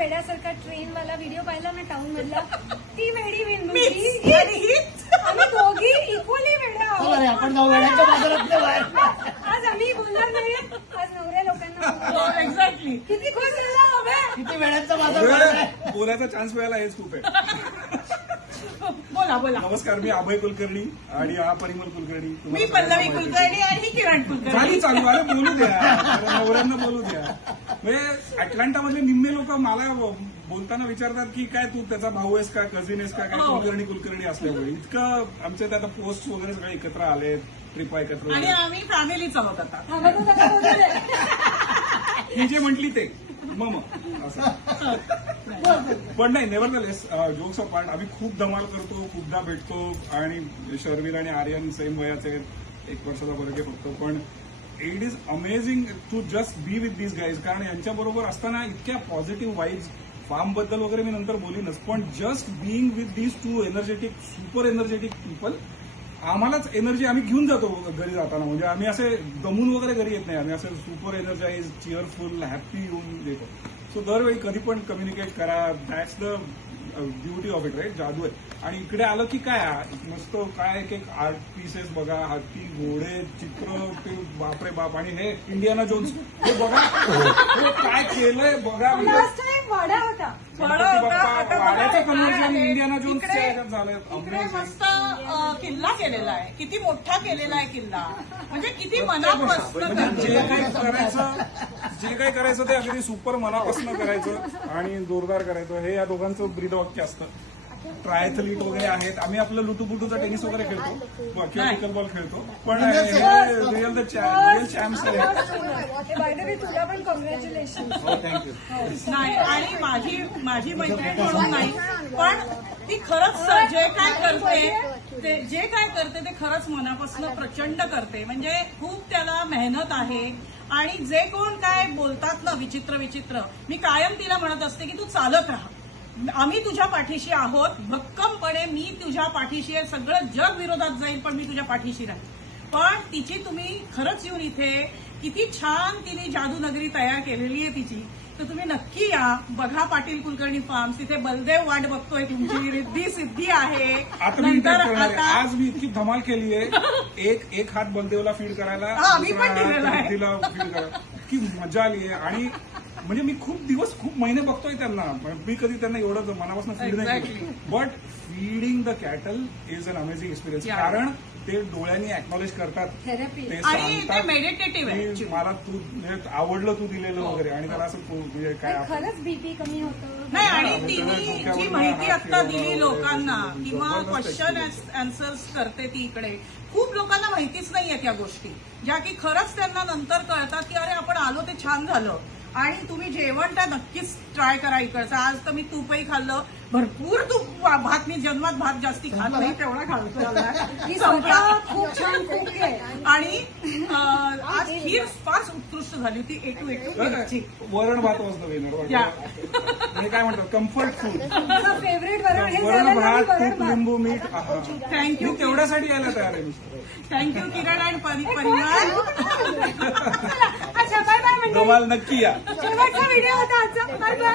वेड्यासारखा train वाला video पाहिला ना टाउन मधला, ती वेडी वेंदुजी आम्ही दोघी इक्वली वेड्या आहोत. आपण जाऊ वेड्याच्या बाजारात बाहेर. आज आम्ही बोलणार नाही, आज नवऱ्या लोकांना एक्झॅक्टली. किती खुश झाला हवे. किती वेड्यांचा बाजार. बोलायचा चान्स मिळाला हेच खूप आहे. बोला बोला. नमस्कार, मी अभय कुलकर्णी आणि हा परिमल कुलकर्णी. मी पल्लवी कुलकर्णी आणि ही किरण कुलकर्णी. झाली चालू. अरे बोलू द्या, नवऱ्यांना बोलू द्या. म्हणजे अटलांटामधले निम्मे लोक मला बोलताना विचारतात की काय तू त्याचा भाऊ आहेस का, कझिन आहेस का, काय कुलकर्णी असल्यामुळे इतकं आमचे आता पोस्ट वगैरे सगळे एकत्र आले, ट्रिप एकत्र आणि आम्ही फॅमिलीच आहोत आता. थांबतो नका बोलू दे. ही जे म्हटली ते मग असं. पण नाही, नेव्हरदलेस जोक्स अपार्ट आम्ही खूप धमाल करतो, खूपदा भेटतो. आणि शर्विल आणि आर्यन सेम वयाचे आहेत, 1 वर्षाचा फरक आहे फक्त. पण it is amazing to just be with this guys. कारण यांच्याबरोबर असताना इतक्या पॉझिटिव्ह वाईब्स, फार्म बद्दल वगैरे मी नंतर बोलीनच, पण just being with these 2 energetic, super energetic people, आम्हालाच एनर्जी आम्ही घेऊन जातो घरी जाताना. म्हणजे आम्ही असे दमून वगैरे घरी येत नाही, आम्ही असे सुपर एनर्जाइज, चिअरफुल, हॅपी येऊन देतो. सो दरवेळी कधी पण कम्युनिकेट करा. That's the beauty of it, right? जादू आहे. आणि इकडे आलं की काय मस्त, काय एक आर्ट पीसेस बघा, हाती, घोडे, चित्र, ते बापरे बाप. आणि हे इंडियाना जोन्स, हे बघा हे काय केलंय बघा. लास्ट टाइम वाडा होता. वाड्याचं कन्व्हर्जन इंडियाना जोन्सच्या ह्याच्यात इकडे झालंय. मस्त किल्ला केलेला आहे, किती मोठा केलेला आहे किल्ला. म्हणजे किती मनापासून म्हणजे जे काही करायचं ते अगदी सुपर मनापासून करायचं आणि जोरदार करायचं. हे या दोघांचं ब्रीदवाक्य असतं. ट्रायथलीट वगैरे आहेत. आम्ही आपलं लुटूपुटूचा टेनिस वगैरे खेळतो किंवा पिकलबॉल खेळतो. पण रिअल चॅम्प्स आहेत. बाय द वे तुला पण कॉंग्रॅच्युलेशन. थँक्यू. नाही. आणि माझी मैत्रीण म्हणून नाही, पण ती खरंच जे काय करते ते खरंच मनापासून प्रचंड करते. म्हणजे खूप त्याला मेहनत आहे. आणि जे कोण काय बोलतात ना विचित्र, मी कायम तिला म्हणत असते की तू चालत राहा, आम्ही तुझ्या पाठीशी आहोत, भक्कमपणे मी तुझ्या पाठीशी आहे. सगळं जग विरोधात जाईल पण मी तुझ्या पाठीशी राहील. पण तिची तुम्ही खरंच येऊन इथे किती छान तिने जादूनगरी तयार केलेली आहे तिची. तर तुम्ही नक्की या, बघा पाटील कुलकर्णी फार्म्स. तिथे बलदेव वाट बघतोय तुमची, रिद्धी सिद्धी आहे. आता मी आज मी इतकी धमाल केली आहे. एक हात बलदेवला फीड करायला, मी पण दिलेला आहे. रिद्धीला फीड करायला. इतकी मजा आली आहे. आणि म्हणजे मी खूप महिने बघतोय त्यांना. मी कधी त्यांना एवढं मनापासून फीड नाही केलं. But feeding the cattle is an amazing experience. कारण ते डोळ्यांनी एक्नॉलेज करतात, थेरपी. ते आणि ते सांगतात मेडिटेटिव्ह आहे. की मला तू म्हणजे आवडलं, तू दिलेलं वगैरे. आणि त्याला असं म्हणजे काय खरंच बीपी कमी होतं. नाही. आणि तिने जी माहिती आता दिली लोकांना किंवा क्वेश्चन आन्सर्स करते ती इकडे, खूप लोकांना माहितीच नाहीये त्या गोष्टी, ज्या की खरंच त्यांना नंतर कळतात की अरे आपण आलो ते छान झालं. आणि तुम्ही जेवण त्या नक्कीच ट्राय करा इकडचं. आज तर मी तूपही खाल्लं, भरपूर तूप. भात मी जन्मात भात जास्ती खात नाही, तेवढा खाल्ला. खूप छान कुक आहे. आणि आज खीर फार उत्कृष्ट झाली होती. A2 वरण भात वाजलं विनर. म्हणजे काय म्हणतात, कम्फर्ट फूड. फेवरेट वरण हे वरण झालं भात, ना, तूप, वरण भात. लिंबू, मीठ. थँक्यू. मी तेवढ्यासाठी यायला तयार आहे. थँक्यू किरण आणि परिवार. अच्छा बाय बाय म्हणजे धमाल नक्की या. शेवटचा व्हिडिओ होता आजचा. Bye bye.